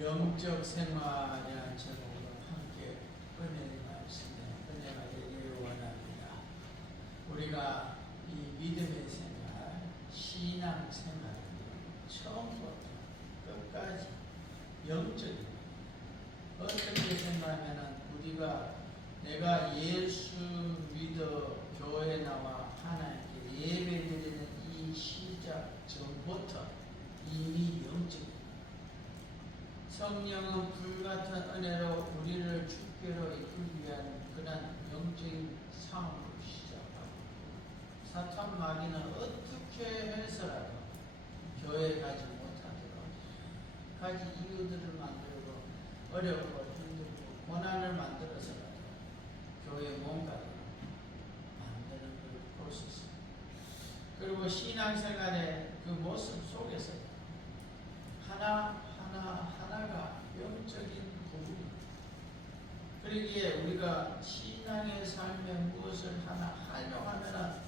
영적 생활이라는 제목으로 함께 은혜의 말씀에 은혜가 되기를 원합니다. 우리가 이 믿음의 생활, 신앙 생활을 처음부터 끝까지 영적입니다. 어떻게 생각하면 우리가 내가 예수 믿어 교회 나와 하나님께 예배드리는 이 시작 전부터 이미 영적입니다. 성령은 불같은 은혜로 우리를 주께로 이끌기 위한 그런 영적인 상황으로 시작하고, 사탄 마귀는 어떻게 해서라도 교회에 가지 못하도록 가지 이유들을 만들고 어렵고 힘들고 고난을 만들어서라도 교회 뭔가를 만드는 걸 볼 수 있습니다. 그리고 신앙생활의 그 모습 속에서 하나가 영적인 부분입니다. 그러기에 우리가 신앙의 삶에 무엇을 하나 하려고 하면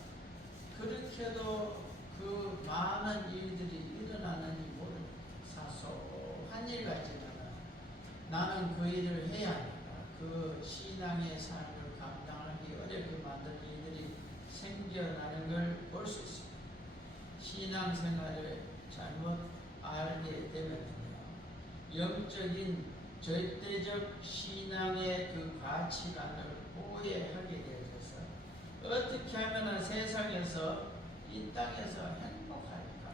그렇게도 그 많은 일들이 일어나는지 모릅니다. 사소한 일 같지만 나는 그 일을 해야 합니다. 그 신앙의 삶을 감당하기 어렵게 만드는 일들이 생겨나는 걸 볼 수 있습니다. 신앙생활을 잘못 알게 되면요, 영적인 절대적 신앙의 그 가치관을 오해하게 되어서 어떻게 하면 세상에서 이 땅에서 행복할까,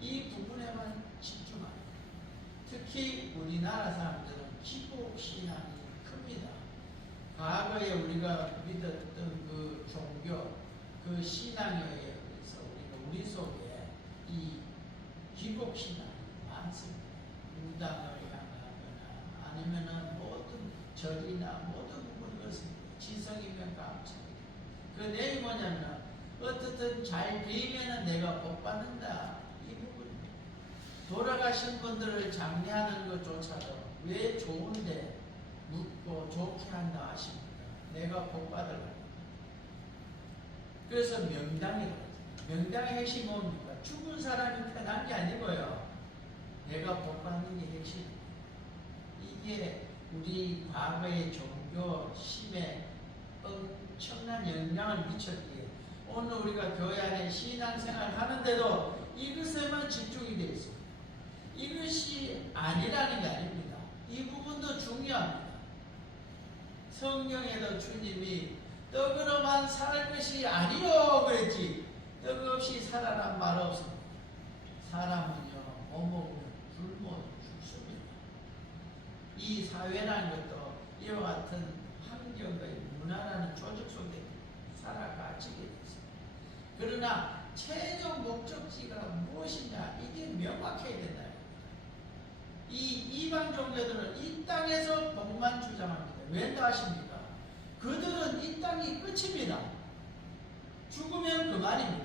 이 부분에만 집중합니다. 특히 우리나라 사람들은 기복신앙이 큽니다. 과거에 우리가 믿었던 그 종교, 그 신앙에 의해서 우리 속에 이 기복신앙이 많습니다. 무당을 향하거나 아니면은 모든 절이나 모든 부분을 그렇습니다. 지성이면 감사합니다. 그 내용이 뭐냐면 어떻든 잘 되면은 내가 복 받는다, 이 부분입니다. 돌아가신 분들을 장례하는 것조차도 왜 좋은데 묻고 좋게 한다 하십니까? 내가 복 받으려고. 그래서 명당이라고. 명당의 핵심이 뭡니까? 죽은 사람이 편한 게 아니고요, 내가 복 받는 게 핵심입니다. 이게 우리 과거의 종교 심에 엄청난 영향을 미쳤기에 오늘 우리가 교회 안에 신앙생활 하는데도 이것에만 집중이 되어 있습니다. 이것이 아니라는 게 아닙니다. 이 부분도 중요합니다. 성경에도 주님이 떡으로만 살 것이 아니요 그랬지, 떡 없이 살아란 말 없습니다. 사람은요, 못 먹으면 굶어 죽습니다. 이 사회라는 것도 이와 같은 환경의 문화라는 조직 속에 살아가지게 됐습니다. 그러나 최종 목적지가 무엇이냐, 이게 명확해야 된다. 이 이방 종교들은 이 땅에서 복만 주장합니다. 왠가 아십니까? 그들은 이 땅이 끝입니다. 죽으면 그만입니다.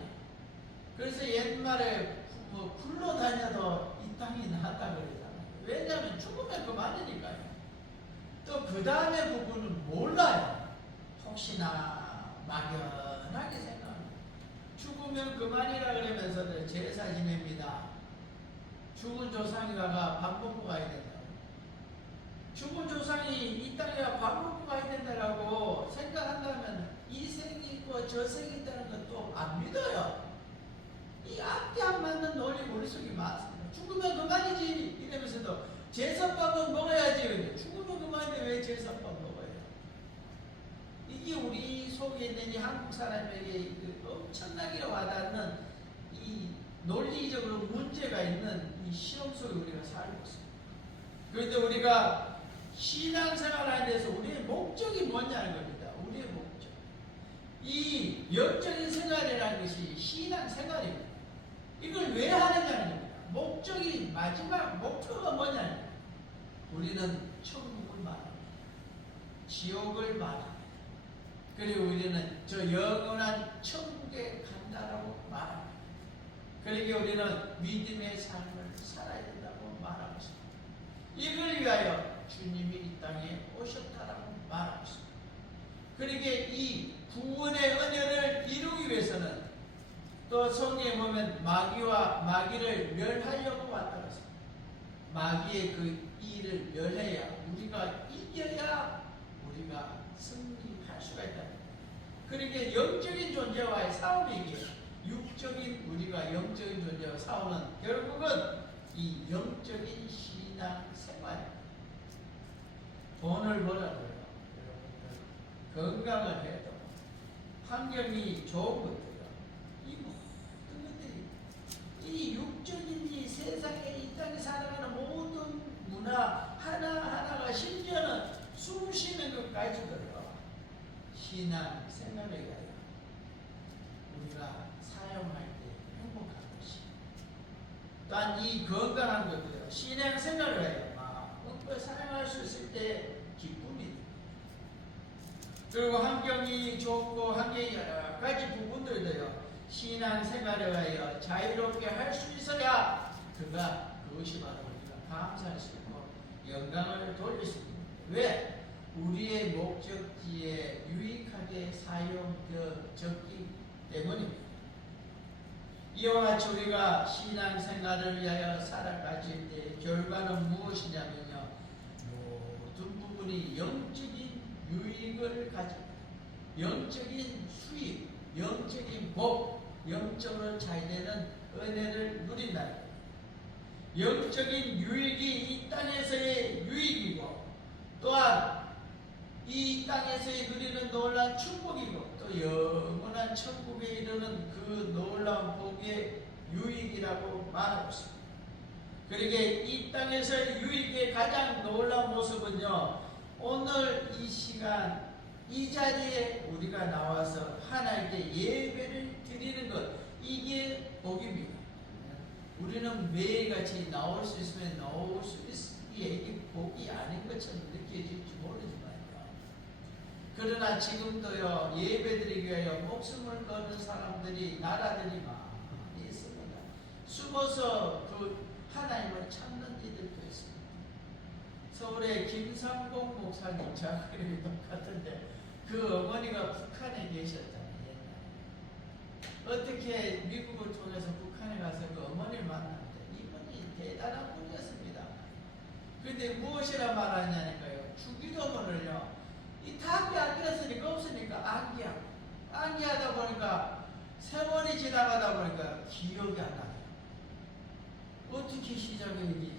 그래서 옛말에 굴러 다녀도 이 땅이 낫다 그러잖아요. 왜냐하면 죽으면 그만이니까요. 또 그 다음에 부분은 몰라요. 혹시나 막연하게 생각합니다. 죽으면 그만이라 그러면서도 제사 지냅니다. 죽은 조상이 와가 밥 먹고 가야 된다고. 죽은 조상이 이 땅에 와 밥 먹고 가야 된다고 생각한다면 이 생이 있고 저 생이 있다는 것도 안 믿어요. 이 앞뒤 안 맞는 논리 머릿속이 많습니다. 죽으면 그만이지 이러면서도 제사밥은 먹어야지. 죽으면 그만인데 왜 제사밥 먹어요? 이게 우리 속에 있는 이 한국 사람에게 엄청나게 와닿는 이 논리적으로 문제가 있는 이 시험 속에 우리가 살고 있습니다. 그런데 우리가 신앙생활하는 데서 우리의 목적이 뭐냐는 겁니다. 우리의 목적. 이 영적인 생활이라는 것이 신앙생활입니다. 이걸 왜 하느냐는 겁니다. 목적이, 마지막 목표가 뭐냐는 겁니다. 우리는 천국을 말합니다. 지옥을 말합니다. 그리고 우리는 저 영원한 천국에 간다라고 말합니다. 그러기에 우리는 믿음의 삶을 살아야 된다고 말하고 있습니다. 이걸 위하여 주님이 이 땅에 오셨다라고 말하고 있습니다. 그러기에 이 구원의 은혜를 이루기 위해서는 또 성경에 보면 마귀를 멸하려고 왔다고 했습니다. 마귀의 그 이를 멸해야, 우리가 이겨야 우리가 승리할 수가 있다. 그러니까 영적인 존재와의 싸움이기에, 육적인 우리가 영적인 존재와 싸우는 결국은 이 영적인 신앙 생활. 돈을 벌어도요, 여러분들 건강을 해도, 환경이 좋은 것들요, 이 모든 것들이, 이 육적인 이 세상에 이 땅에 살아가는 모든 문화 하나하나가, 심지어는 숨 쉬는 것까지도요, 신앙 생활에 의하여 우리가 사용할 때 행복한 것이, 또한 이 건강한 것도요, 신앙 생활에 의하여 마음껏 사용할 수 있을 때 기쁨이, 그리고 환경이 좋고 환경이 여러 가지 부분들도요, 신앙 생활에 의하여 자유롭게 할 수 있어야 그것이 바로 우리가 감사할 수 있고 영광을 돌릴 수 있습니다. 왜? 우리의 목적지에 유익하게 사용되었기 때문입니다. 이와 같이 우리가 신앙생활을 위하여 살아가실 때 결과는 무엇이냐면요, 모든 부분이 영적인 유익을 가집니다. 영적인 수입, 영적인 복, 영적으로 잘되는 은혜를 누린다. 영적인 유익이 이 땅에서의 유익이고, 또한 이 땅에서의 누리는 놀라운 축복이고, 또 영원한 천국에 이르는 그 놀라운 복의 유익이라고 말하고 있습니다. 그러기에 이 땅에서의 유익의 가장 놀라운 모습은요, 오늘 이 시간 이 자리에 우리가 나와서 하나님께 예배를 드리는 것, 이게 복입니다. 우리는 매일같이 나올 수 있으면 나올 수 있기에 이게 복이 아닌 것처럼 느껴질지 모르지만요, 그러나 지금도요, 예배드리기 위하여 목숨을 거는 사람들이, 나라들이 많이 있습니다. 숨어서 그 하나님을 찾는 이들도 있습니다. 서울의 김상봉 목사님, 저 이름이 똑같은데 그 어머니가 북한에 계셨잖아요. 옛날에 어떻게 미국을 통해서 북한에 가서 그 어머니를 만났는데 이분이 대단한 분이었습니다. 그런데 무엇이라 말하냐니까요, 주기도문을요, 이 답이 안 들었으니까 없으니까 암기하다 보니까 세월이 지나가다 보니까 기억이 안 나요. 어떻게 시작해야 되지?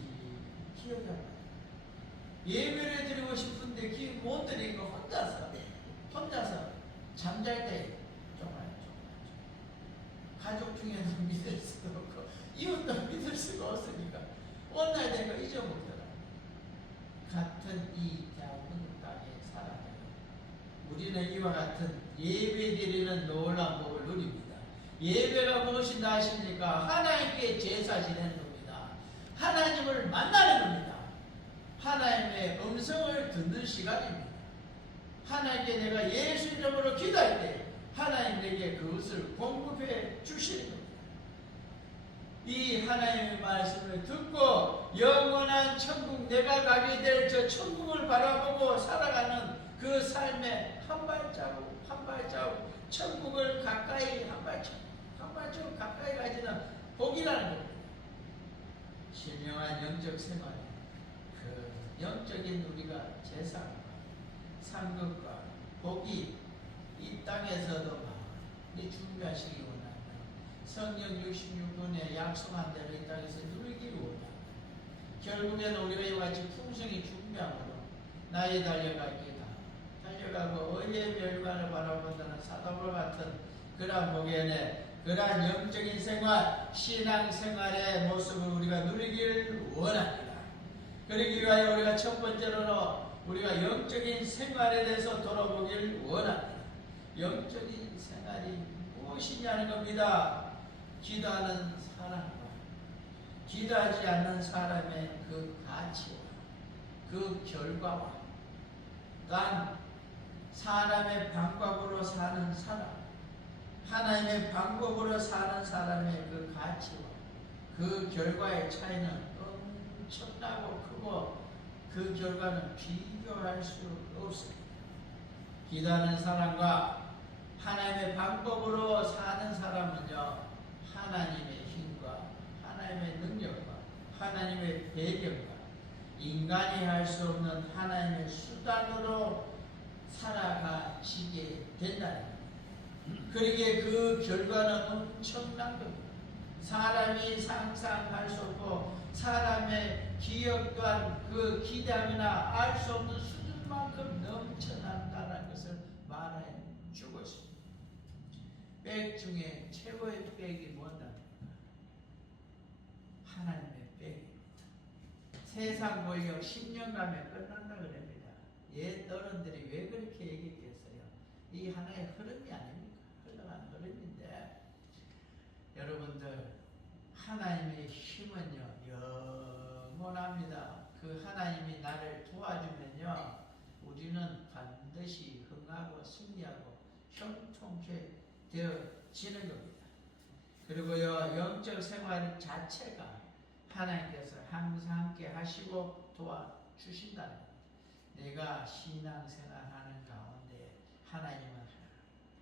기억이 안 나요. 예배를 드리고 싶은데 기억 못 드리니까 혼자서 잠잘 때 정말 가족 중에는 믿을 수도 없고 이웃도 믿을 수가 없으니까 어느 날 되니까 잊어먹더라. 같은 이 대한민국 땅에 살아가요. 우리는 이와 같은 예배 드리는 놀라운 복을 누립니다. 예배가 무엇인가 아십니까? 하나님께 제사 지내는 겁니다. 하나님을 만나는 겁니다. 하나님의 음성을 듣는 시간입니다. 하나님께 내가 예수 이름으로 기도할 때 하나님 내게 그것을 공급해 주시는 겁니다. 이 하나님의 말씀을 듣고 영원한 천국, 내가 가게 될 저 천국을 바라보고 살아가는 그 삶의 한 발자국 한 발자국 천국을 가까이 한 발자국 가까이 가지는 복이라는 겁니다. 신령한 영적 생활, 그 영적인 우리가 제사과 상급과 복이 이 땅에서도 많이 준비하시기 원합니다. 성령 66권에 약속한 대로 이 땅에서 누리기를 원합니다. 결국에는 우리가 이와 같이 풍성히 준비함으로 나의 달려갈 길 달려가고 의의 멸관을 바라본다는 사도와 같은 그러한 복에 그러한 영적인 생활, 신앙 생활의 모습을 우리가 누리길 원합니다. 그러기 위하여 우리가 첫 번째로 우리가 영적인 생활에 대해서 돌아보길 원합니다. 영적인 생활이 무엇이냐는 겁니다. 기도하는 사람과 기도하지 않는 사람의 그 가치와 그 결과와 또한 사람의 방법으로 사는 사람, 하나님의 방법으로 사는 사람의 그 가치와 그 결과의 차이는 엄청나고 크고 그 결과는 비교할 수 없습니다. 기도하는 사람과 하나님의 방법으로 사는 사람은요, 하나님의 힘과 하나님의 능력과 하나님의 배경과 인간이 할 수 없는 하나님의 수단으로 살아가시게 된다는 거예요. 그러기에 그 결과는 엄청난 겁니다. 사람이 상상할 수 없고 사람의 기억 또한 그 기대하거나 알 수 없는 수준만큼 넘쳐난다는 것을 말해 주고 있습니다. 백 중에 최고의 백이 뭐다? 하나님의 백입니다. 세상 권력 10년간에 끝난다 그럽니다. 옛 어른들이 왜 그렇게 얘기했겠어요? 이 하나의 흐름이 아닙니까? 흘러가는 흐름인데, 여러분들 하나님의 힘은요 영원합니다. 그 하나님이 나를 도와주면요 우리는 반드시 흥하고 승리하고 형통케 되어지는 겁니다. 그리고요 영적 생활 자체가 하나님께서 항상 함께 하시고 도와주신다는 겁니다. 내가 신앙생활하는 가운데 하나님은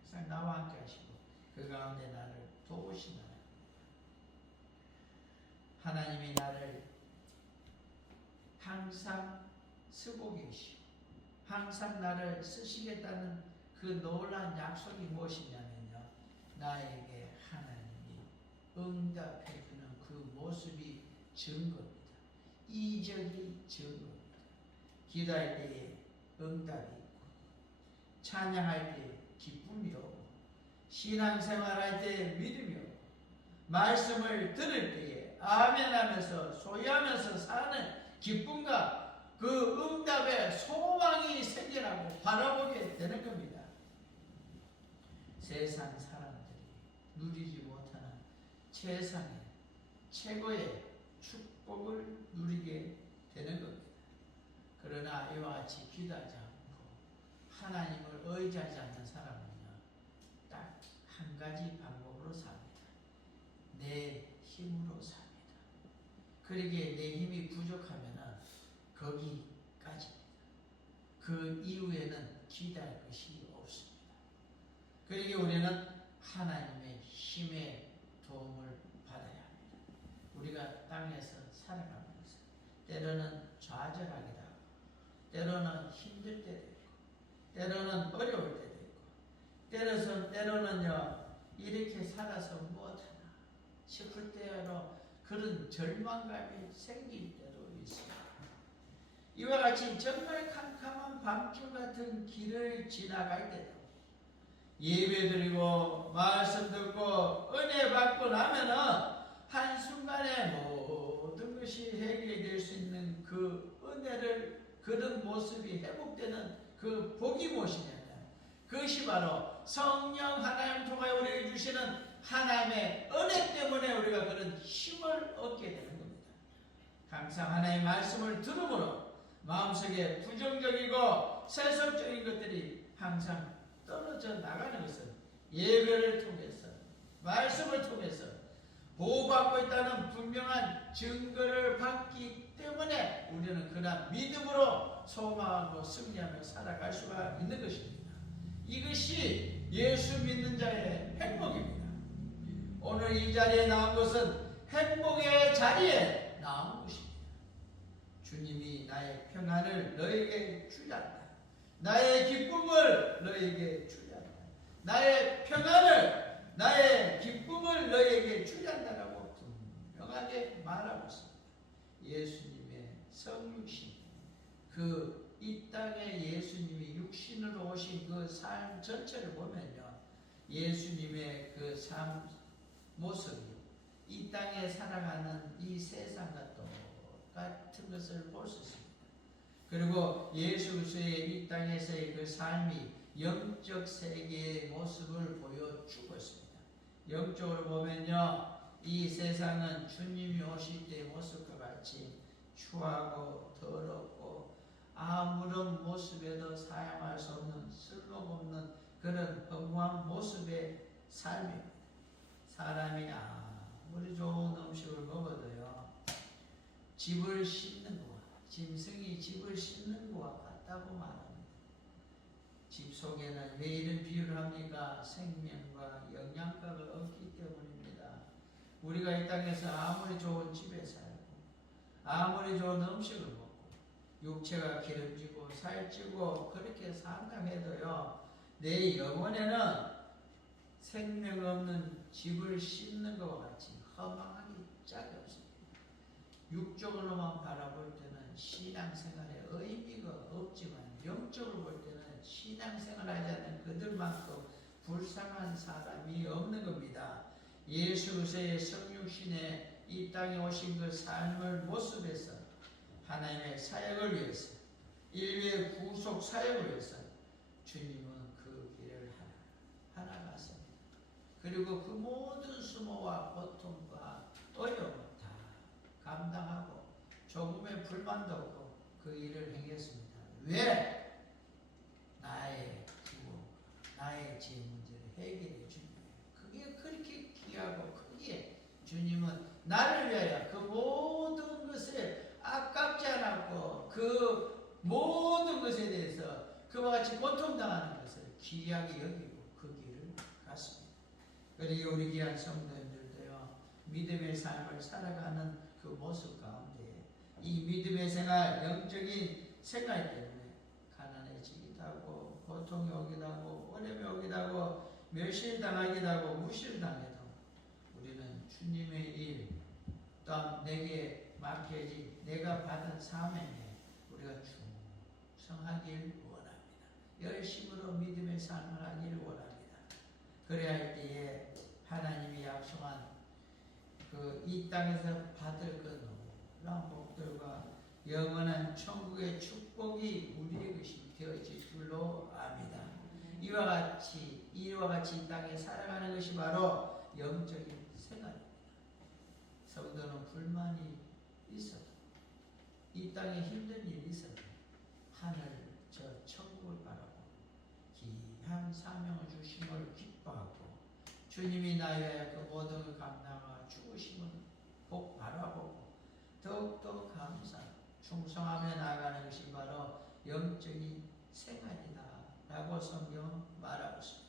항상 나와 함께 하시고 그 가운데 나를 도우신다는 겁니다. 하나님이 나를 항상 쓰고 계시고 항상 나를 쓰시겠다는 그 놀라운 약속이 무엇이냐면요, 나에게 하나님이 응답해주는 그 모습이 증거입니다. 이적이 증거입니다. 기도할 때에 응답이 있고 찬양할 때 기쁨이 오고 신앙생활할 때 믿음이 오고 말씀을 들을 때에 아멘하면서 소유하면서 사는 기쁨과 그 응답에 소망이 생겨나고 바라보게 되는 겁니다. 세상 사람들이 누리지 못하는 최상의 최고의 축복을 누리게 되는 겁니다. 그러나 이와 같이 기도하지 않고 하나님을 의지하지 않는 사람은요 딱 한 가지 방법으로 삽니다. 내 힘으로 삽니다. 그러기에 내 힘이 부족하면은 거기까지입니다. 그 이후에는 기대할 것이 없습니다. 그러기에 우리는 하나님의 힘의 도움을 받아야 합니다. 우리가 땅에서 살아가면서 때로는 좌절하기도 하고 때로는 힘들 때도 있고 때로는 어려울 때도 있고 때로는요 이렇게 살아서 못하나 싶을 때로 그런 절망감이 생길 때도 있습니다. 이와 같이 정말 캄캄한 밤길 같은 길을 지나갈 때도 예배드리고 말씀 듣고 은혜 받고 나면은 한순간에 모든 것이 해결될 수 있는 그 은혜를 그런 모습이 회복되는 그 복이 무엇이냐, 그것이 바로 성령 하나님 통하여 우리에게 주시는 하나님의 은혜 때문에 우리가 그런 힘을 얻게 되는 겁니다. 항상 하나님의 말씀을 들음으로 마음속에 부정적이고 세속적인 것들이 항상 떨어져 나가는 것은 예배를 통해서 말씀을 통해서 보호받고 있다는 분명한 증거를 받기 때문에 우리는 그날 믿음으로 소망하고 승리하며 살아갈 수가 있는 것입니다. 이것이 예수 믿는 자의 행복입니다. 오늘 이 자리에 나온 것은 행복의 자리에 나온 것입니다. 주님이 나의 평안을 너에게 주리한다. 나의 기쁨을 너에게 주리한다. 나의 평안을 나의 기쁨을 너에게 주리한다라고 분명하게 말하고 있습니다. 예수님의 성육신, 그 이 땅에 예수님이 육신으로 오신 그 삶 전체를 보면요, 예수님의 그 삶 모습이 이 땅에 살아가는 이 세상과 똑같은 것을 볼 수 있습니다. 그리고 예수 그리스도의 이 땅에서의 그 삶이 영적 세계의 모습을 보여주고 있습니다. 영적으로 보면요, 이 세상은 주님이 오실 때의 모습과 같이 추하고 더럽고 아무런 모습에도 사용할 수 없는 쓸모없는 그런 허무한 모습의 삶입니다. 사람이 아무리 좋은 음식을 먹어도요, 집을 싣는 거와 짐승이 집을 싣는 거와 같다고 말합니다. 집 속에는 왜 이런 비유를 합니까? 생명과 영양가가 없기 때문입니다. 우리가 이 땅에서 아무리 좋은 집에 살고 아무리 좋은 음식을 먹고 육체가 기름지고 살찌고 그렇게 산다 해도요, 내 영혼에는 생명 없는 집을 씹는 것과 같이 허망하기 짝이 없습니다. 육적으로만 바라볼 때는 신앙생활에 의미가 없지만 영적으로 볼 때는 신앙생활하지 않는 그들만큼 불쌍한 사람이 없는 겁니다. 예수 그리스도의 성육신에 이 땅에 오신 그 삶을 모습에서 하나님의 사역을 위해서, 인류의 구속 사역을 위해서 주님은 그 길을 하나 갔습니다. 그리고 그 모든 수모와 고통과 어려움을 다 감당하고 조금의 불만도 없고 그 일을 행했습니다. 왜? 나의 기고 나의 죄 문제를 해결해 주니 그게 그렇게 귀하고 크기에 주님은 나를 위하여 그 모든 것을 아깝지 않았고 그 모든 것에 대해서 그와 같이 고통당하는 것을 귀하게 여기고 그 길을 갔습니다. 그리고 우리 귀한 성도님들도요, 믿음의 삶을 살아가는 그 모습 가운데 이 믿음의 생활, 영적인 생활 때문에 가난해지기도 하고 고통이 오기도 하고 어려움이 오기도 하고 멸시당하기도 하고 무시당해도 우리는 주님의 일, 또한 내게 맡겨진 내가 받은 사명에 우리가 충성하길 원합니다. 열심으로 믿음의 삶을 하길 원합니다. 그래야 할 때에 하나님이 약속한 그 이 땅에서 받을 그 놀라운 복들과 영원한 천국의 축복이 우리의 것이 되어질 줄로 압니다. 이와 같이 이 땅에 살아가는 것이 바로 영적인 생활입니다. 성도는 불만이 있어도 이 땅에 힘든 일이 있어도 하늘 저 천국을 바라고 귀한 사명을 주심을 기뻐하고 주님이 나의 그 모든 걸 감당하여 죽으심을 꼭 바라보고 더욱더 감사 충성하며 나아가는 것이 바로 영적인 생활이다 라고 성경은 말하고 있습니다.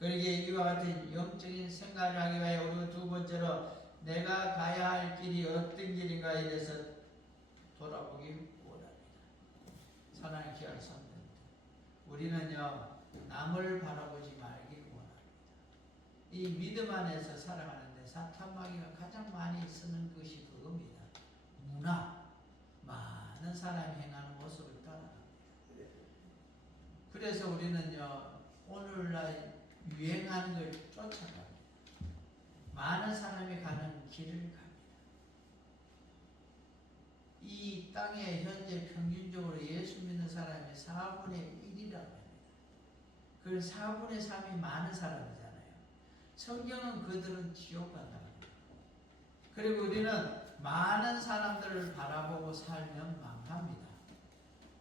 그러기에 이와 같은 영적인 생활을 하기 위하여 우리가 두 번째로 내가 가야 할 길이 어떤 길인가에 대해서 돌아보기 원합니다. 사랑의 귀한 성도들, 우리는요 남을 바라보지 말기 원합니다. 이 믿음 안에서 살아가는데 사탄마귀가 가장 많이 쓰는 것이 그겁니다. 문화, 많은 사람이 행하는 모습을 따라갑니다. 그래서 우리는요 오늘날 유행하는 걸 쫓아갑니다. 많은 사람이 가는 길을 갑니다. 이 땅에 현재 평균적으로 예수 믿는 사람이 4분의 1이라고 합니다. 그 4분의 3이 많은 사람이잖아요. 성경은 그들은 지옥 간다고 합니다. 그리고 우리는 많은 사람들을 바라보고 살면 망합니다.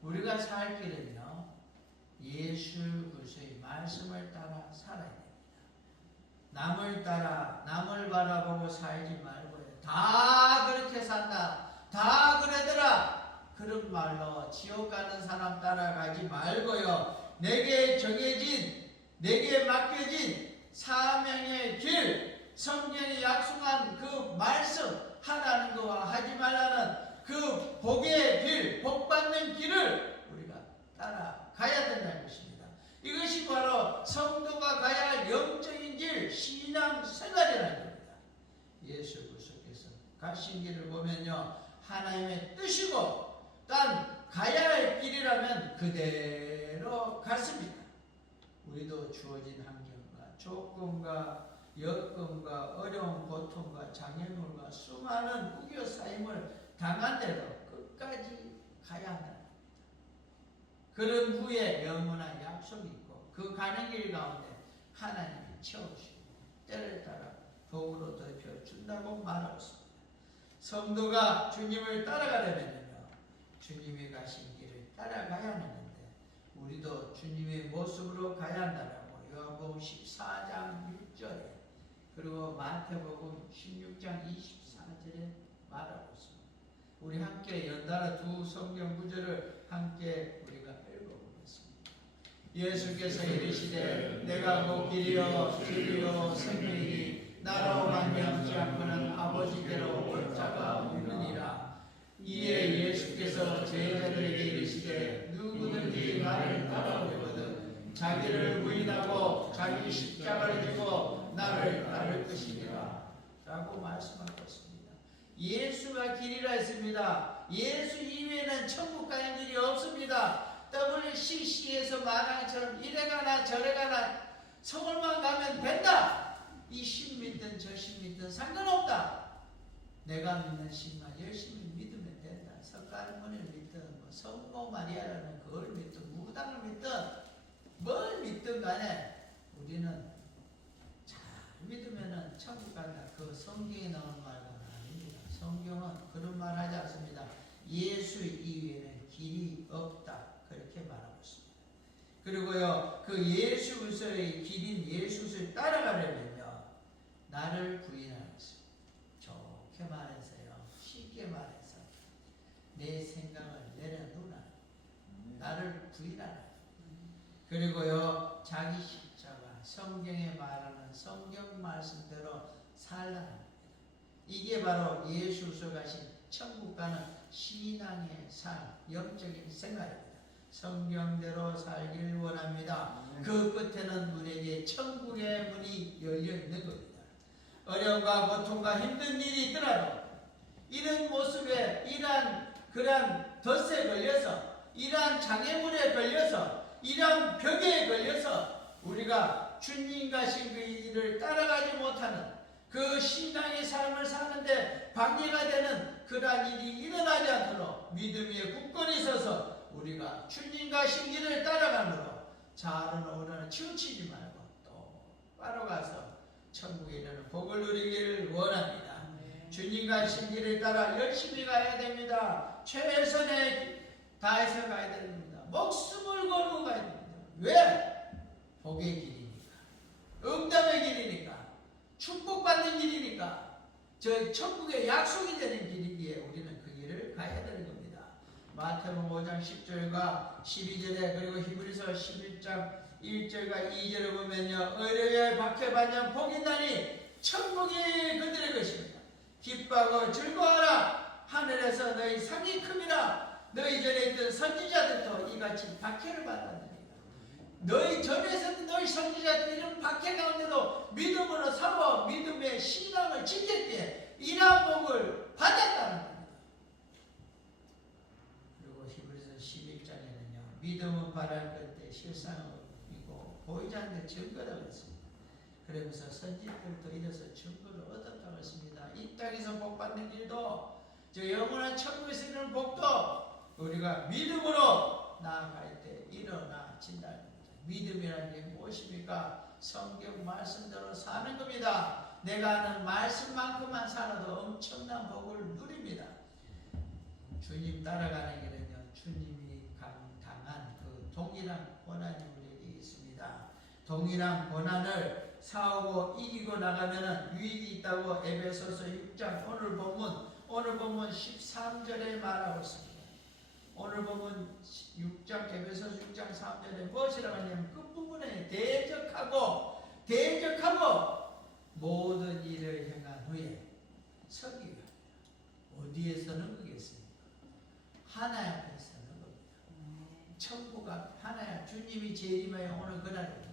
우리가 살 길은요 예수 그리스도의 말씀을 따라 살아야 됩니다. 남을 따라 남을 바라보고 살지 말고요. 다 그렇게 산다. 다 그러더라. 그런 말로 지옥 가는 사람 따라가지 말고요. 내게 정해진 내게 맡겨진 사명의 길, 성경에 약속한 그 말씀 하라는 거와 하지 말라는 그 복의 길, 복받는 길을 우리가 따라가야 된다는 것입니다. 이것이 바로 성도가 가야 할 영적인 길, 신앙생활이라는 겁니다. 예수 그리스도께서 가신 길을 보면요 하나님의 뜻이고 단 가야 할 길이라면 그대로 갔습니다. 우리도 주어진 환경과 조건과 여건과 어려운 고통과 장애물과 수많은 우겨 사임을 당한데도 끝까지 가야 한다. 그런 후에 영원한 약속이 있고 그 가는 길 가운데 하나님이 채우시고 때를 따라 복으로 덮여준다고 말하고 있습니다. 성도가 주님을 따라가려면요 주님이 가신 길을 따라가야 하는데 우리도 주님의 모습으로 가야 한다라고 요한복음 14장 1절에 그리고 마태복음 16장 24절에 말하고 있습니다. 우리 함께 연달아 두 성경 구절을 함께 우리가 읽어보겠습니다. 예수께서 이르시되 내가 곧 길이요 진리요 생명이니 나로 말미암지 않고는 아버지께로 올 자가 없느니라. 이에 예수께서 제자들에게 자기를 부인하고 자기 십자가를 지고 나를 따를 것이니라 라고 말씀하고 있습니다. 예수가 길이라 했습니다. 예수 이외에는 천국 가는 길이 없습니다. WCC에서 말하는 이래가나 저래가나 서울만 가면 된다. 이 신 믿든 저 신 믿든 상관없다. 내가 믿는 신만 열심히 믿으면 된다. 석가모니를 믿든 뭐 성모 마리아라는 그걸 믿든 무당을 믿든 뭘 믿든 간에 우리는 잘 믿으면은 천국 간다. 그 성경에 나온 말은 아닙니다. 성경은 그런 말 하지 않습니다. 예수 이외에는 길이 없다. 그렇게 말하고 있습니다. 그리고요, 그 예수의 길인 예수를 따라가려면요, 나를 부인하는 것입니다. 좋게 말해서요, 쉽게 말해서 내 생각을 내려놓으라. 나를 부인하라. 그리고요, 자기 십자가, 성경에 말하는 성경 말씀대로 살라는 이게 바로 예수께서 가신 천국 가는 신앙의 삶, 영적인 생활입니다. 성경대로 살길 원합니다. 그 끝에는 우리에게 천국의 문이 열려 있는 겁니다. 어려움과 고통과 힘든 일이 있더라도 이런 모습에 이러한 그러한 덫에 걸려서 이러한 장애물에 걸려서 이러한 벽에 걸려서 우리가 주님 가신 그 일을 따라가지 못하는 그 신앙의 삶을 사는데 방해가 되는 그러한 일이 일어나지 않도록 믿음 위에 굳건히 서서 우리가 주님 가신 길을 따라가므로 좌로는 우로는 치우치지 말고 똑바로 가서 천국에 이르는 복을 누리기를 원합니다. 주님 가신 길을 따라 열심히 가야 됩니다. 최선에 다해서 가야 됩니다. 목숨을 걸고 가야 됩니다. 왜? 복의 길이니까, 응답의 길이니까, 축복받는 길이니까, 저 천국의 약속이 되는 길이기에 우리는 그 길을 가야 되는 겁니다. 마태복음 5장 10절과 12절에 그리고 히브리서 11장 1절과 2절을 보면요, 의뢰에 박해받는 복이 나니 천국이 그들의 것입니다. 기뻐하고 즐거워하라. 하늘에서 너희 상이 큼이라. 너희 전에 있던 선지자들도 이같이 박해를 받았느니라. 너희 전에서도 너희 선지자들 이런 박해 가운데도 믿음으로 삼아 믿음의 신앙을 지켰기에 이러한 복을 받았다는 겁니다. 그리고 히브리서 11장에는요, 믿음은 바랄 것때 실상이고 보이지 않는 증거라고 했습니다. 그러면서 선지자들도 이래서 증거를 얻었다고 했습니다. 이 땅에서 복받는 길도 저 영원한 천국에서 이루는 복도 우리가 믿음으로 나아갈 때 일어나진다는 겁니다. 믿음이라는 게 무엇입니까? 성경 말씀대로 사는 겁니다. 내가 아는 말씀만큼만 살아도 엄청난 복을 누립니다. 주님 따라가는 길은요, 주님이 당한 그 동일한 고난이 우리에게 있습니다. 동일한 고난을 싸우고 이기고 나가면은 유익이 있다고 에베소서 6장 오늘 본문 13절에 말하고 있습니다. 오늘 보면 6장 에베소서 6장 3절에 무엇이라고 하냐면 끝부분에 대적하고 모든 일을 행한 후에 서기가 어디에 서는 거겠습니까? 하나님 앞에 서는 겁니다. 천국 앞 하나님 주님이 재림하여 오는 그날입니다.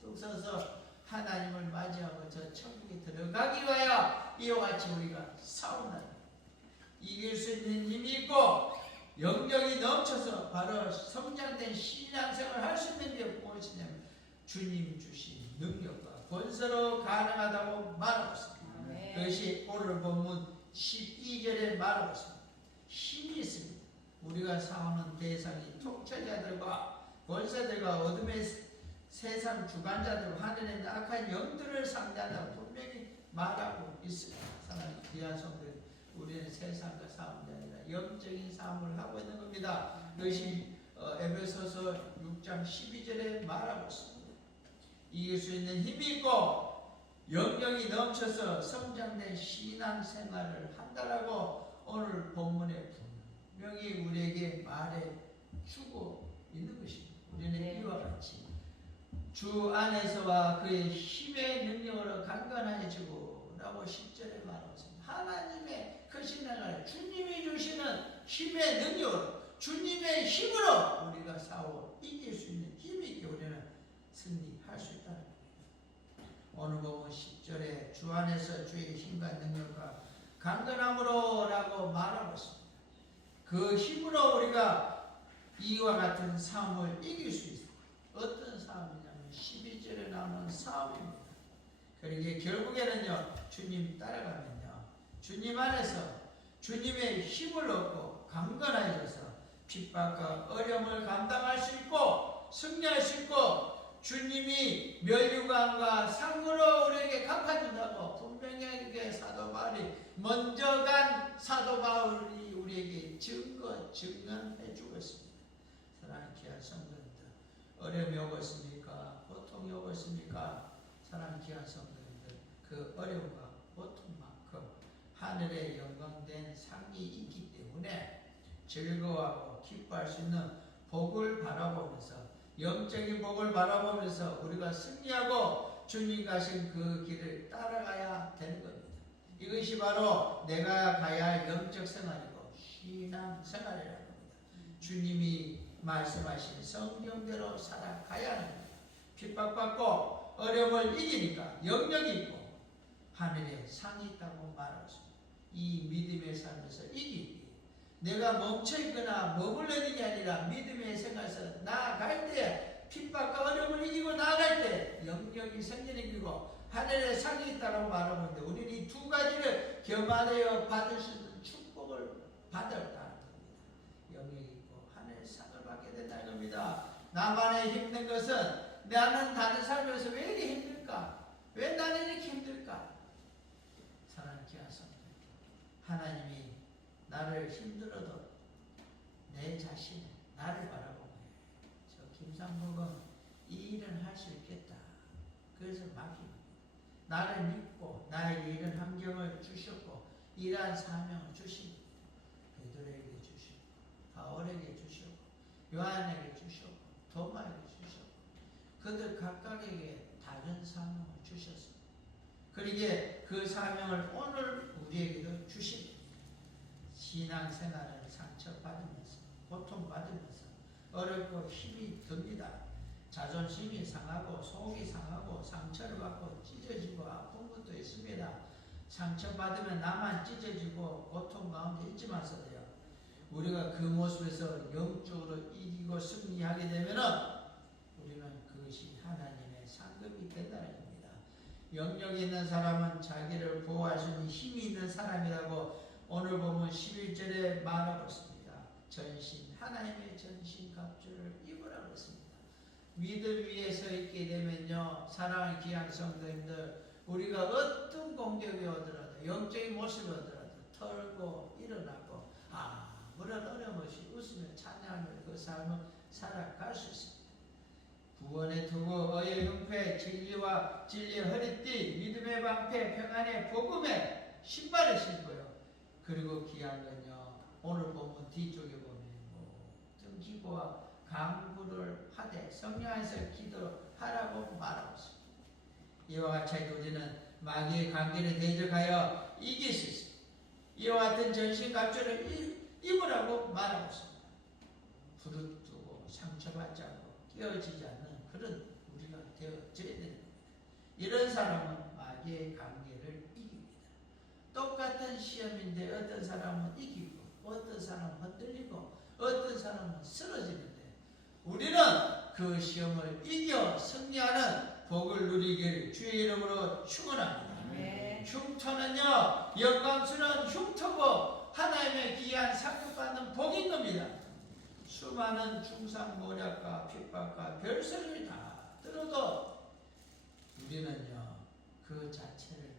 뚝 서서 하나님을 맞이하고 저 천국에 들어가기 위하여 이와 같이 우리가 싸운다. 이길 수 있는 힘이 있고 영역이 넘쳐서 바로 성장된 신앙생활을 할 수 있는 게 무엇이냐면 주님 주신 능력과 권세로 가능하다고 말하고 있습니다. 네. 그것이 오늘 본문 12절에 말하고 있습니다. 힘이 있습니다. 우리가 싸우는 대상이 통치자들과 권세들과 어둠의 세상 주관자들, 하늘에 있는 악한 영들을 상대한다고 분명히 말하고 있습니다. 사랑하는 귀한 성도들, 우리는 세상과 싸움이 아니라 영적인 싸움을 하고 있는 겁니다. 그것이 에베소서 6장 12절에 말하고 있습니다. 이길 수 있는 힘이 있고 영역이 넘쳐서 성장된 신앙생활을 한다라고 오늘 본문에 분명히 우리에게 말해 주고 있는 것입니다. 우리는 이와 같이 주 안에서와 그의 힘의 능력으로 강건해지고 라고 10절에 말하고 있습니다. 하나님의 크신 나라를 주님이 주시는 힘의 능력으로 주님의 힘으로 우리가 싸워 이길 수 있는 힘이 있게 우리는 승리할 수 있다는 겁니다. 오늘 보면 10절에 주 안에서 주의 힘과 능력과 강건함으로 라고 말하고 있습니다. 그 힘으로 우리가 이와 같은 싸움을 이길 수 있습니다. 어떤 싸움이냐면 12절에 나오는 싸움입니다. 그러기에 결국에는요, 주님 따라가면요, 주님 안에서 주님의 힘을 얻고 강건해져서 핍박과 어려움을 감당할 수 있고 승리할 수 있고 주님이 멸류관과 상으로 우리에게 갚아준다고 분명하게 사도 바울이 먼저 간 사도 바울이 우리에게 증언해 주고 있습니다. 사랑하는 귀한 성도님들, 어려움이 오고 있습니까? 고통이 오고 있습니까? 사랑하는 귀한 성도님들, 그 어려움과 고통만큼 하늘의 영광된 상이 있기 때문에 즐거워하고 기뻐할 수 있는 복을 바라보면서, 영적인 복을 바라보면서 우리가 승리하고 주님 가신 그 길을 따라가야 되는 겁니다. 이것이 바로 내가 가야 할 영적 생활이고 신앙 생활이라는 겁니다. 주님이 말씀하신 성경대로 살아가야 하는 겁니다. 핍박받고 어려움을 이기니까 영역이 있고 하늘에 상이 있다고 말하고 있습니다. 이 믿음의 삶에서 이기기, 내가 멈춰있거나 머물러 있는 게 아니라 믿음의 생활에서 나아갈 때, 핍박과 어려움을 이기고 나아갈 때 영역이 생기고 하늘에 상이 있다고 말하는데, 우리는 이 두 가지를 겸하여 받을 수 있는 축복을 받았다는 겁니다. 영역이 있고 하늘에 상을 받게 된다는 겁니다. 나만의 힘든 것은, 나는 다른 삶에서 왜 이렇게 힘들까? 왜 나는 이렇게 힘들까? 사랑하는 귀한 성도, 하나님이 나를 힘들어도 내 자신, 나를 바라보고, 저 김상복은 이 일은 할 수 있겠다. 그래서 맡기고, 나를 믿고 나에게 이런 환경을 주셨고 이러한 사명을 주십니다. 베드로에게 주시고, 바울에게 주시고, 요한에게 주시고, 도마에게 주시고, 그들 각각에게 다른 사명을 주셨습니다. 그러기에 그 사명을 오늘 우리에게도 주십니다. 신앙생활을 상처받으면서 고통받으면서 어렵고 힘이 듭니다. 자존심이 상하고 속이 상하고 상처를 받고 찢어지고 아픈 것도 있습니다. 상처받으면 나만 찢어지고 고통 가운데 있지만서도요, 우리가 그 모습에서 영적으로 이기고 승리하게 되면은 우리는 그것이 하나님의 상급이 된다는 겁니다. 영역이 있는 사람은 자기를 보호할 수 있는 힘이 있는 사람이라고 오늘 보면 11절에 말하고 있습니다. 전신, 하나님의 전신 갑주를 입으라고 했습니다. 믿음 위에 서 있게 되면요, 사랑하는 귀한 성도님들, 우리가 어떤 공격이 오더라도, 영적인 모습이 오더라도 털고 일어나고 아무런 어려움 없이 웃으며 찬양하며 그 삶을 살아갈 수 있습니다. 구원의 투구, 의의 형패, 진리와 진리의 허리띠, 믿음의 방패, 평안의 복음의 신발을 신고요. 그리고 귀한 건요, 오늘 보면 뒤쪽에 보면 모든 기도와 간구를 하되 성령 안에서 기도하라고 말하고 있습니다. 이와 같이 우리는 마귀의 관계를 대적하여 이길 수 있습니다. 이와 같은 전신 갑주를 입으라고 말하고 있습니다. 부르뜨고 상처받지 않고 깨어지지 않는 그런 우리가 되어져야 되는 겁니다. 이런 사람은 마귀의 관계를 이깁니다. 똑같은 시험인데 어떤 사람은 이기고 어떤 사람은 흔들리고 어떤 사람은 쓰러지는데, 우리는 그 시험을 이겨 승리하는 복을 누리길 주의 이름으로 축원합니다. 네. 흉터는요, 영광스러운 흉터고 하나님의 귀한 상급받는 복인 겁니다. 수많은 중상모략과 핍박과 별소리를 다 들어도 우리는요, 그 자체를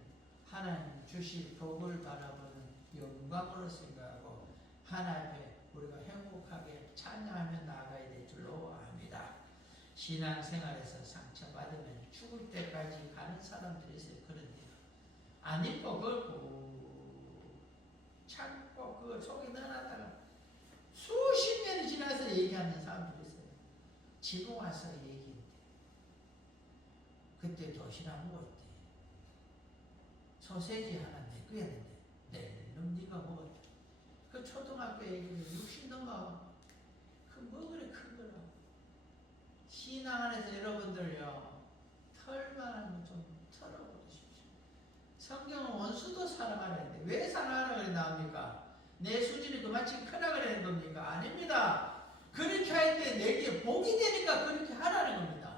하나님 주실 복을 바라보는 영광으로 생각하고 하나님 앞에 우리가 행복하게 찬양하며 나아가야 될 줄로 압니다. 신앙생활에서 상처받으면 죽을 때까지 가는 사람들이 있어요. 그런데요, 안 입고 그걸 참고 그 속에 넣어놨다가 수십 년이 지나서 얘기하는 사람들이 있어요. 지금 와서 얘기인데 그때 도시락 먹었대. 소세지 하나 내꺼였는데 낼름 네가 먹었다. 그 초등학교 애기는 60 넘어. 그 뭐 그래 큰 거라고. 신앙 안에서 여러분들요, 내 수준이 그만큼 크다 그러는 겁니까? 아닙니다. 그렇게 할 때 내게 복이 되니까 그렇게 하라는 겁니다.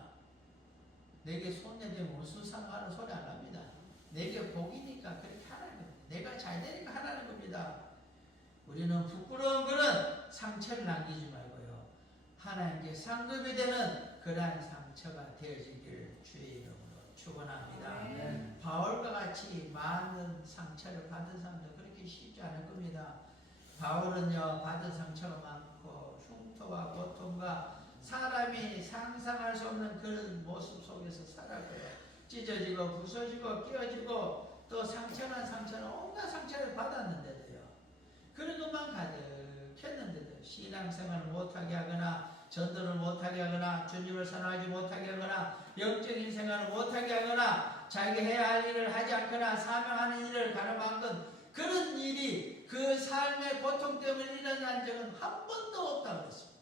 내게 손해되면 무슨 상관은 소리 안 합니다. 내게 복이니까 그렇게 하라는 겁니다. 내가 잘 되니까 하라는 겁니다. 우리는 부끄러운 그런 상처를 남기지 말고요. 하나님께 상급이 되는 그러한 상처가 되어지기를 주의 이름으로 축원합니다. 바울과 같이 많은 상처를 받은 사람도 그렇게 쉽지 않을 겁니다. 바울은요, 받은 상처가 많고 흉터와 고통과 사람이 상상할 수 없는 그런 모습 속에서 살았고요. 찢어지고 부서지고 끼어지고 또 상처는 온갖 상처를 받았는데도요, 그런 것만 가득했는데도 신앙생활을 못하게 하거나 전도를 못하게 하거나 주님을 선하지 못하게 하거나 영적인 생활을 못하게 하거나 자기 해야 할 일을 하지 않거나 사명하는 일을 가로막은 그런 일이 그 삶의 고통 때문에 일어난 적은 한 번도 없다고 했습니다.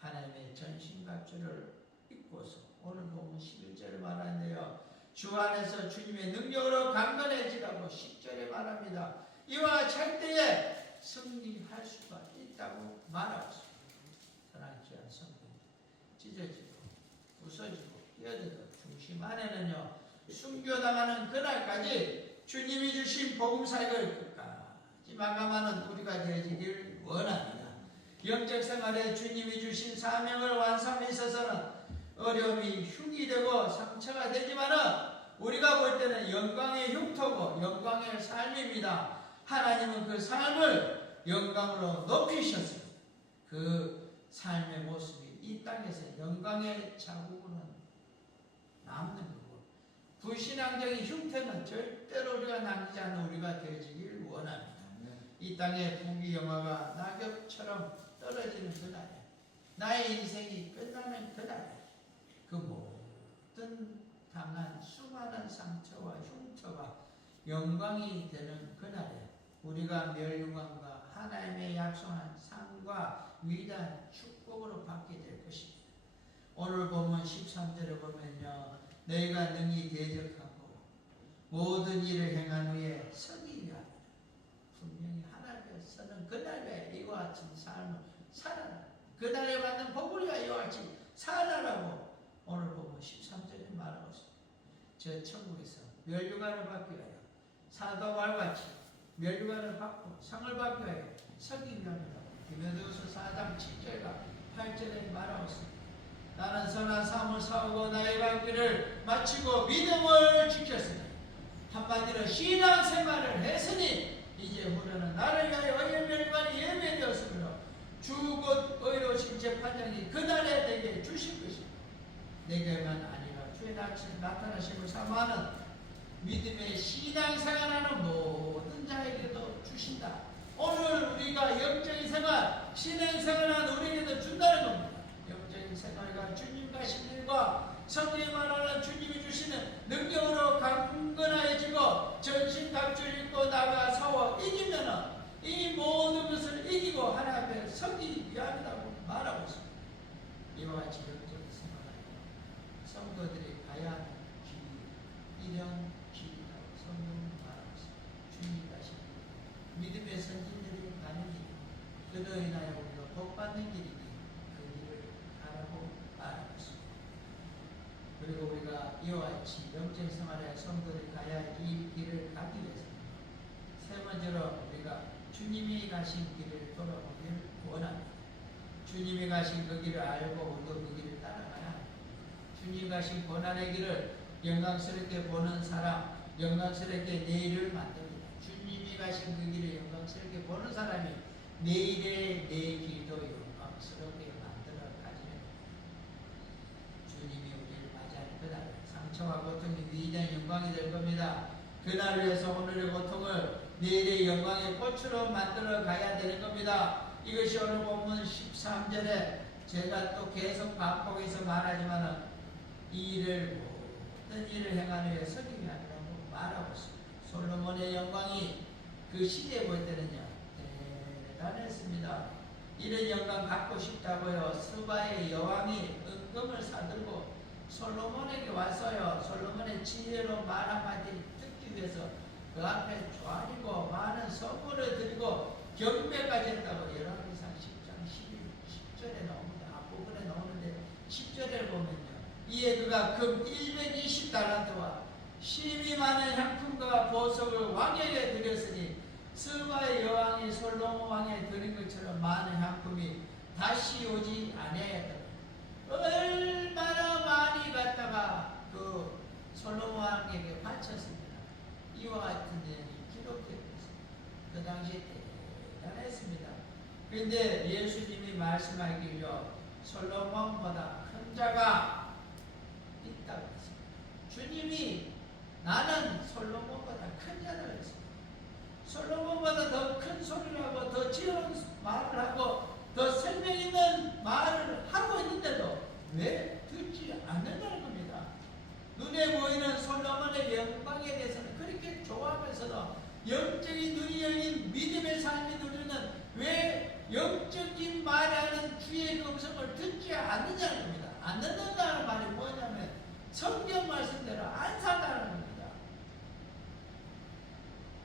하나님의 전신갑주를 입고서 오늘 보면 11절에 말하는데요, 주 안에서 주님의 능력으로 강건해지라고 10절에 말합니다. 이와 같이 할 때에 승리할 수가 있다고 말하고 있습니다. 사랑하는 귀한 성도, 찢어지고 부서지고 끼어들고 중심 안에는요, 순교당하는 그날까지 주님이 주신 복음사역을 끝까지 마감하는 우리가 되어지길 원합니다. 영적 생활에 주님이 주신 사명을 완수함에 있어서는 어려움이 흉이 되고 상처가 되지만은 우리가 볼 때는 영광의 흉터고 영광의 삶입니다. 하나님은 그 삶을 영광으로 높이셨습니다. 그 삶의 모습이 이 땅에서 영광의 자국으로 남는 거고, 불신앙적인 흉터는 절대로 우리가 남기지 않는 우리가 되어지길 원합니다. 이 땅의 부귀영화가 낙엽처럼 떨어지는 그날에, 나의 인생이 끝나는 그날에, 그 모든 당한 수많은 상처와 흉터가 영광이 되는 그날에 우리가 멸류관과 하나님의 약속한 상과 위대한 축복으로 받게 될 것입니다. 오늘 보면 13절에 보면요, 너희가 능히 대적하고 모든 일을 행한 후에 서기 위하여 분명히 하나님께서는 그날에 이와 같은 삶을 살아라, 그날에 받는 복을 위하여 이와 같이 살아라고 오늘 보면 13절에 말하고 있습니다. 저 천국에서 멸류관을 받기 위하여 사도와 같이 멸류관을 받고 상을 받기 위하여 서기 위함이라고 디모데후서 4장 7절과 8절에 말하고 있습니다. 나는 선한 삶을 살고 나의 방기를 마치고 믿음을 지켰으니, 한마디로 신앙생활을 했으니 이제 후로는 나를 위하여 의의 멸관이 예배되었으므로 주 곧 의로우신 재판장이 그날에 내게 주실 것이다. 내게만 아니라 주의 나타나심을 사모하는 믿음의 신앙생활하는 모든 자에게도 주신다. 오늘 우리가 영적인 생활, 신앙생활하는 우리에게도 준다는 겁니다. 영적인 생활과 주님 가신 일과 성경에 말하는 주님이 주시는 능력으로 강건해지고 전신갑주를 입고 나가 싸워 이기면은 이 모든 것을 이기고 하나님 앞에 서기 위함이라고 말하고 있습니다. 이와 같이 영적인 생활하여 성도들이 가야 하는 길이 이런 길이라고 성경은 말하고 있습니다. 주님 가신 믿음의 선진들이 가는 길, 그로 인하여 우리가 복받는 길이니 그 길을 가라고 말하고 있습니다. 그리고 우리가 이와 같이 영적 생활의 성도들이 가야 할 이 길을 가기 위해서는 세 번째로 우리가 주님이 가신 길을 돌아보길 원합니다. 주님이 가신 그 길을 알고 우리도 그 길을 따라가야 합니다. 주님 가신 고난의 길을 영광스럽게 보는 사람, 영광스럽게 내일을 만듭니다. 주님이 가신 그 길을 영광스럽게 보는 사람이 내일의 내 길도 영광스럽게 만들어 가지는 겁니다. 주님이 우리를 맞이할 그날 상처와 고통이 위대한 영광이 될 겁니다. 그날을 위해서 오늘의 고통을 내일의 영광의 꽃으로 만들어 가야 되는 겁니다. 이것이 오늘 본문 13절에 제가 또 계속 반복해서 말하지만 이 일을 모든 일을 행하는 후에 서기 위함이라고 말하고 있습니다. 솔로몬의 영광이 그 시대에 볼 때는요, 대단했습니다. 이런 영광 갖고 싶다고요, 스바의 여왕이 은금을 사들고 솔로몬에게 와서요, 솔로몬의 지혜로 말 한마디 듣기 위해서 그 앞에 조아리고 많은 선물을 드리고 경배까지 했다고 열왕기상 10장 10절에 나옵니다. 앞부분에 나오는데 10절에 보면요, 이에 그가 금 120달란트와 심히 많은 향품과 보석을 왕에게 드렸으니 스바의 여왕이 솔로몬 왕에 드린 것처럼 많은 향품이 다시 오지 아니하였다. 얼마나 많이 갖다가 그 솔로몬 왕에게 바쳤습니다. 이와 같은 내용이 기록되어 있습니다. 그 당시에 대단했습니다. 그런데 예수님이 말씀하기로 솔로몬보다 큰 자가 있다고 했습니다. 주님이 나는 솔로몬보다 큰 자라고 했습니다. 솔로몬보다 더 큰 소리를 하고 더 지혜로운 말을 하고 더 설명 있는 말을 하고 있는데도 왜 듣지 않는다는 겁니다. 눈에 보이는 솔로몬의 영광에 대해서는 그렇게 좋아하면서도 영적인 눈이 열린 믿음의 삶이 누리는 왜 영적인 말하는 주의 음성을 듣지 않느냐는 겁니다. 안 듣는다는 말이 뭐냐면 성경 말씀대로 안 산다는 겁니다.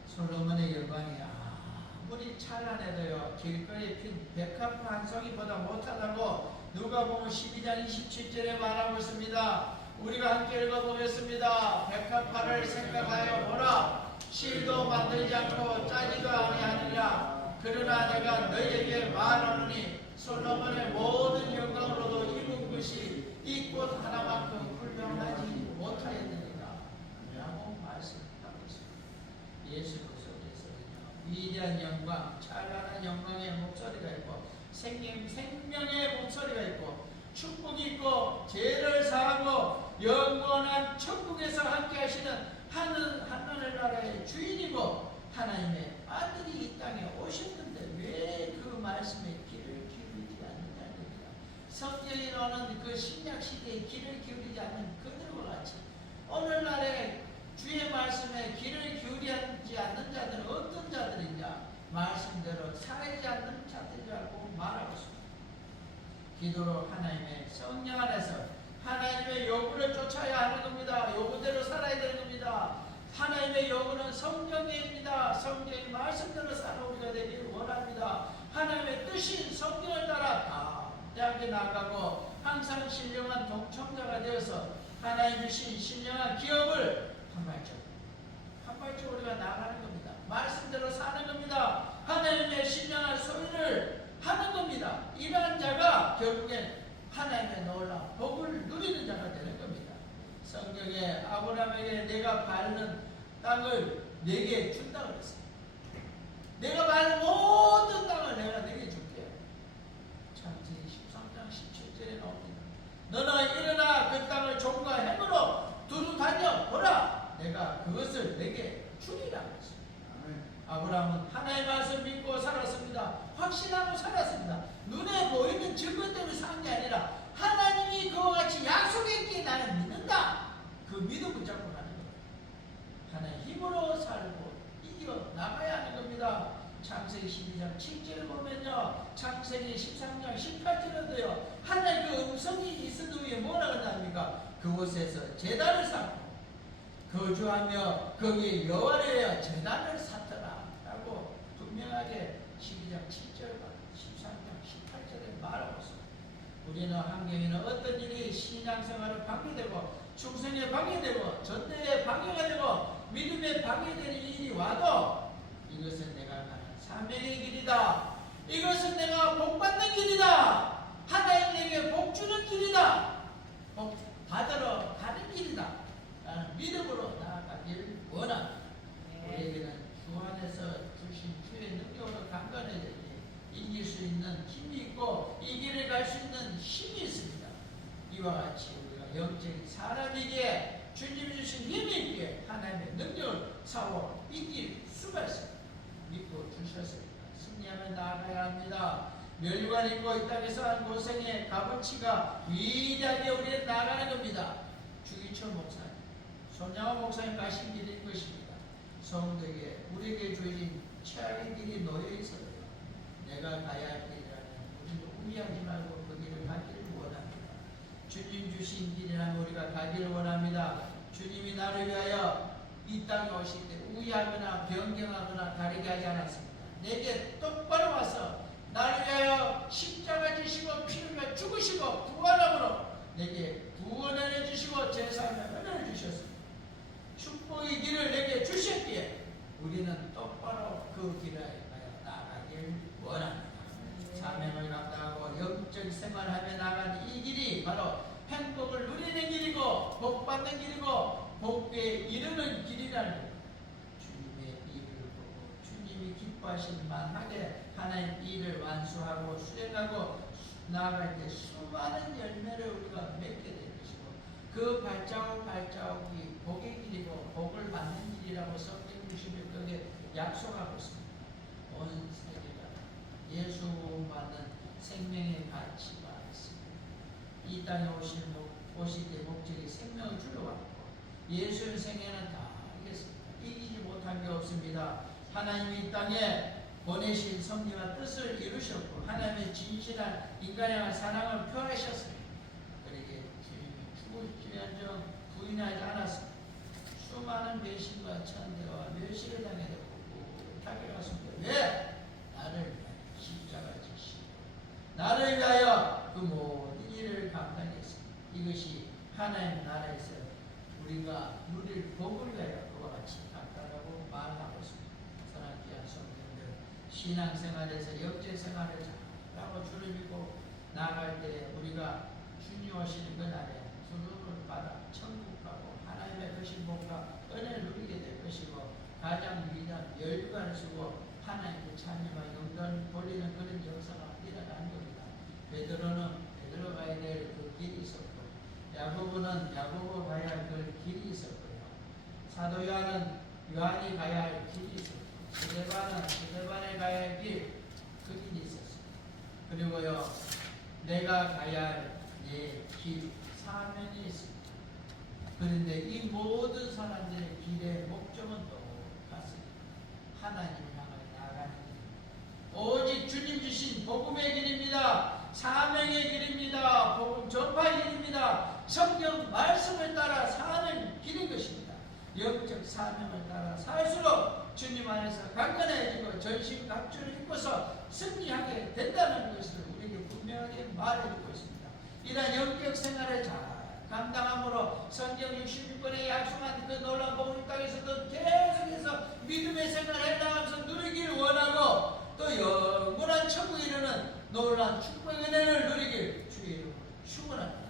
솔로몬의 영광이 아무리 찬란해도요 길거리에 핀 백합 한 송이보다 못하다고 누가복음 12장 27절에 말하고 있습니다. 우리가 함께 읽어보겠습니다. 백합화를 생각하여 보라. 실도 만들지 않고 짜지도 아니하느냐. 그러나 내가 너희에게 말하노니 솔로몬의 모든 영광으로도 이룬 것이 이 꽃 하나만큼 훌륭하지 못하였느니라 라고 말씀하고 있습니다. 예수 그리스도께서는요 위대한 영광, 찬란한 영광의 목소리가 있고 생명의 목소리가 있고 축복이 있고 죄를 사하고 영원한 천국에서 함께 하시는 하늘 나라의 주인이고 하나님의 아들이 이 땅에 오셨는데 왜 그 말씀에 귀를 기울이지 않느냐는 겁니다. 성경에 나오는 그 신약 시대에 귀를 기울이지 않는 그들과 같이 오늘날에 주의 말씀에 귀를 기울이지 않는 자들은 어떤 자들이냐? 말씀대로 살지 않는 자들이라고 말하고 있습니다. 기도로 하나님의 성령 안에서 하나님의 요구를 쫓아야 하는 겁니다. 요구대로 살아야 되는 겁니다. 하나님의 요구는 성령입니다. 성령의 말씀대로 사는 우리가 되기를 원합니다. 하나님의 뜻인 성령을 따라 대학에 나가고 항상 신령한 동청자가 되어서 하나님 주신 신령한 기업을 한 발짝 우리가 나가는 겁니다. 말씀대로 사는 겁니다. 하나님의 신령한 소리를 하는 겁니다. 이러한 자가 결국엔 하나님의 놀라운 복을 누리는 자가 되는 겁니다. 성경에 아브라함에게 내가 밟는 땅을 내게 준다고 그랬어요. 내가 밟는 모든 땅을 내가 내게 줄게. 창세기 13장 17절에 나옵니다. 너는 일어나 그 땅을 종과 행으로 두루 다녀 보라. 내가 그것을 내게 주리라 그랬습니다. 아브라함은 하나님의 말씀 믿고 살았습니다. 확신하고 살았습니다. 눈에 보이는 증거 때문에 산 게 아니라 하나님이 그와 같이 약속했기에 나는 믿는다. 그 믿음 붙잡고 가는 거예요. 하나님의 힘으로 살고 이겨 나가야 하는 겁니다. 창세기 12장 7절을 보면요, 창세기 13장 18절에도요 하나님의 그 음성이 있은 후에 뭐라 그러냐니까 그곳에서 제단을 쌓고 거주하며 거기에 여호와를 위하여 제단을 쌓더라 라고 분명하게 12장 7절과 13장 18절에 말하고 있습니다. 우리는 환경에는 어떤 일이 신앙생활을 방해되고 충성에 방해되고 전도에 방해가 되고 믿음에 방해되는 일이 와도 이것은 내가 가는 사명의 길이다. 이것은 내가 복받는 길이다. 하나님 내게 복주는 길이다. 복 받으러 가는 길이다. 나는 믿음으로 나아가길 원합니다. 우리에게는 주 안에서 주신 주의 능력으로 강건해야지 이길 수 있는 힘이 있고 이 길을 갈 수 있는 힘이 있습니다. 이와 같이 우리가 영적인 사람이기에 주님이 주신 힘이 있기에 하나님의 능력을 사고 이길 수가 있습니다. 믿고 주셨습니다. 승리하며 나아가야 합니다. 멸류관 입고 이 땅에서 한 고생의 값어치가 위대하게 우리는 나아가는 겁니다. 주기철 목사님, 손양호 목사님 가신 길일 것입니다. 성도에게 우리에게 주어진 최악의 길이 놓여 있어요. 내가 가야 할 길이라면 우리도 후회하지 말고 그 길을 가기를 원합니다. 주님 주신 길이라면 우리가 가기를 원합니다. 주님이 나를 위하여 이 땅에 오실 때 우위하거나 변경하거나 다르게 하지 않았습니다. 내게 똑바로 와서 나를 위하여 십자가 지시고 피를 죽으시고 부활함으로 내게 구원을 해주시고 제사함의 은혜를 주셨습니다. 축복의 길을 내게 주셨기에 우리는 똑바로 그 길을 나가길 원합니다. 사명을 감당하고 영적 생활하며 나가는 이 길이 바로 행복을 누리는 길이고 복받는 길이고 복에 이르는 길이라는 것. 주님의 일을 보고 주님이 기뻐하실 만하게 하나님 일을 완수하고 수행하고 나아갈 때 수많은 열매를 우리가 맺게 될 것이고 그 발자국이 복의 길이고 복을 받는 길이라고 성경 66쪽에 약속하고 있습니다. 온 세계가 예수 받는 생명의 가치가 있습니다. 이 땅에 오실 때 목적이 생명을 주러 왔고 예수의 생애는 다 알겠습니다. 이기지 못한 게 없습니다. 하나님이 이 땅에 보내신 섭리와 뜻을 이루셨고 하나님의 진실한 인간에 대한 사랑을 표하셨습니다. 그러기에 주님이 죽을지언정 부인하지 않았습니다. 수많은 배신과 천대와 멸시를 당해도 못하게 갔습니다. 왜? 나를 위하여 십자가 지시고 나를 위하여 그 모든 일을 감당했습니다. 이것이 하나님 나라에서 우리가 누릴 복을 위하여 그와 같이 같다라고 말하고 있습니다. 사랑하는 귀한 성도님들, 신앙생활에서 영적생활을 잘하고 주를 믿고 나아갈 때 우리가 주님 오시는 그날에 부름을 받아 천국 가고 하나님의 크신 복과 은혜를 누리게 될 것이고 가장 위대한 열관을 쓰고 하나님께 찬양과 영광을 돌리는 그런 역사가 일어나는 겁니다. 베드로는 가야 될 그 길이 있었고 야고보는 야고보 가야 할 그 길이 있었고요. 사도 요한이 가야 할 길이 있었고 스데반에 가야 할 길, 그 길이 있었어요. 그리고요 내가 가야 할 내 길, 사명이 있습니다. 그런데 이 모든 사람들의 길의 목적은 똑같습니다. 하나님을 향하여 나아가는 길. 오직 주님 주신 복음의 길입니다. 사명의 길입니다. 복음 전파의 길입니다. 성경 말씀을 따라 사는 길인 것입니다. 영적 사명을 따라 살수록 주님 안에서 강건해지고 전신갑주를 입고서 승리하게 된다는 것을 우리에게 분명하게 말해주고 있습니다. 이러한 영적 생활을 잘 감당함으로 성경 66권에 약속한 그 놀라운 복음 땅에서도 계속해서 믿음의 생활을 해나가면서 누리길 원하고 또 영원한 천국에 이르는 놀라운 축복의 은혜를 누리길 주의 이름으로 축원합니다.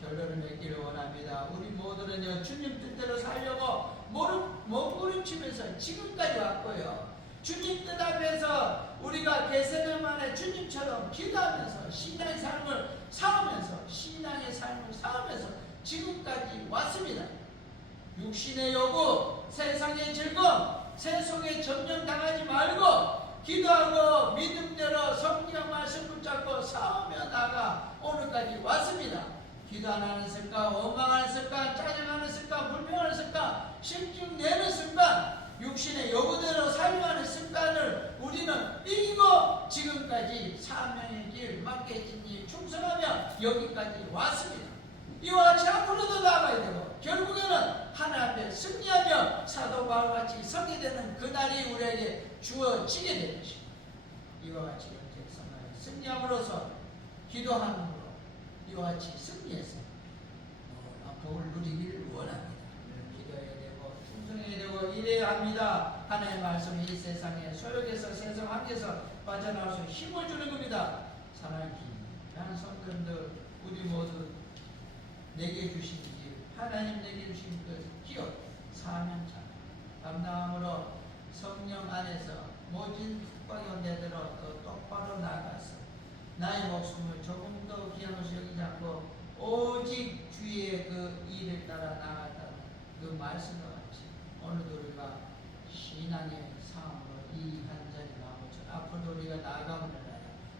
결론을 맺기를 원합니다. 우리 모두는요 주님 뜻대로 살려고 몸부림치면서 지금까지 왔고요. 주님 뜻 앞에서 우리가 개세들만에 주님처럼 기도하면서 신앙의 삶을 살면서 지금까지 왔습니다. 육신의 요구, 세상의 즐거움, 세속에 점령당하지 말고 기도하고 믿음대로 성경 말씀 붙잡고 싸우며 나가 오늘까지 왔습니다. 기도 안 하는 습관, 원망하는 습관, 짜증하는 습관, 불평하는 습관, 심증 내는 습관, 육신의 요구대로 살려하는 습관을 우리는 이기고 지금까지 사명의 길, 맡겨진 일 충성하며 여기까지 왔습니다. 이와 같이 앞으로도 나아가야 되고 결국에는 하나님 앞에 승리하며 사도 바울과 같이 서게 되는 그날이 우리에게 주어지게 될 것입니다. 이와 같이 영적 생활에 승리함으로써 기도함으로 이와 같이 승리해서 복을 누리기를 원합니다. 기도해야 되고 충성해야 되고 일해야 합니다. 하나님의 말씀이 이 세상에 소욕에서 세상 한계에서 빠져나올 수 힘을 주는 겁니다. 사랑하는 귀한 성도들, 우리 모두 내게 주신 길, 하나님 내게 주신 그 기업, 사명자 감당함으로 성령 안에서 모진 숙박이 내대로 더 똑바로 나아가서 나의 목숨을 조금 더 귀한 것을 여기지 않고 오직 주의 그 일을 따라 나아갔다는 그 말씀과 같이 오늘도 우리가 신앙의 삶으로 이 한 자리 나오죠. 앞으로 우리가 나아가면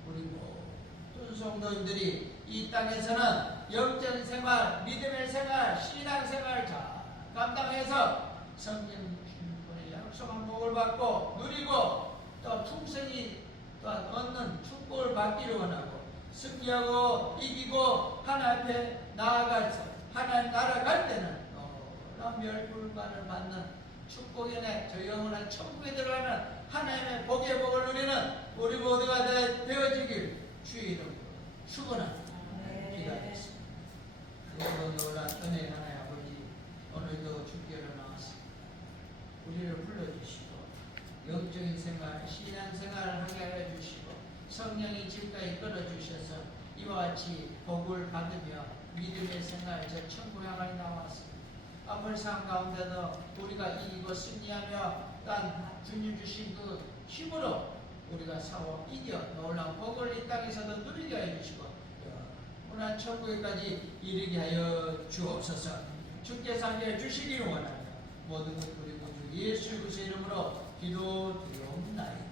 우리 모든 성도님들이 이 땅에서는 영적 생활, 믿음의 생활, 신앙 생활 잘 감당해서 성경 주님의 약속한 복을 받고 누리고 또 충성이 또한 얻는 축복을 받기를 원하고 승리하고 이기고 하나님 앞에 나아가서 하나님 나라 갈 때는 놀라운 멸불관을 받는 축복의 내 영원한 천국에 들어가는 하나님의 복의 복을 누리는 우리 모두가 되어지길 주의 이름으로 축원합니다. 기도하겠습니다. 그리고 놀란 은혜 하나님 아버지, 오늘도 주께로 나왔습니다. 우리를 불러주시고 영적인 생활, 신앙 생활을 하게 하여 주시고 성령이 지금까지 끌어주셔서 이와 같이 복을 받으며 믿음의 생활, 저 천국 향하여 나왔습니다. 앞을 상 가운데도 우리가 이기고 승리하며 단 주님 주신 그 힘으로 우리가 싸워 이겨 놀라운 복을 이 땅에서도 누리게 하여 주시고 영원한 천국에까지 이르게 하여 주옵소서. 주께서 함께 주시기를 원하며 모든 것 우리 구주 예수 그리스도의 이름으로 기도드리옵나이다.